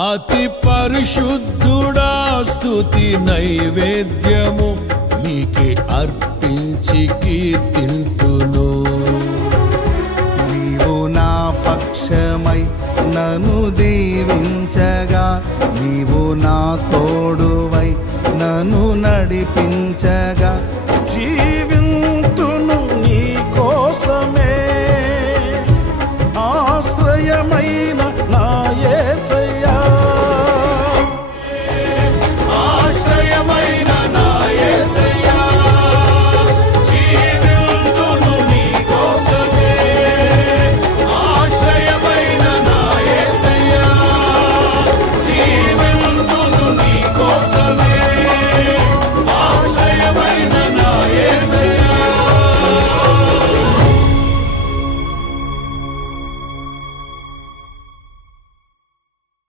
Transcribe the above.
అతి పరిశుద్ధుడా స్తుతి నైవేద్యము నీకే అర్పించి కీర్తింతును. నీవు నా పక్షమై నన్ను దీవించగా, నీవు నా తోడువై నన్ను నడిపించగా,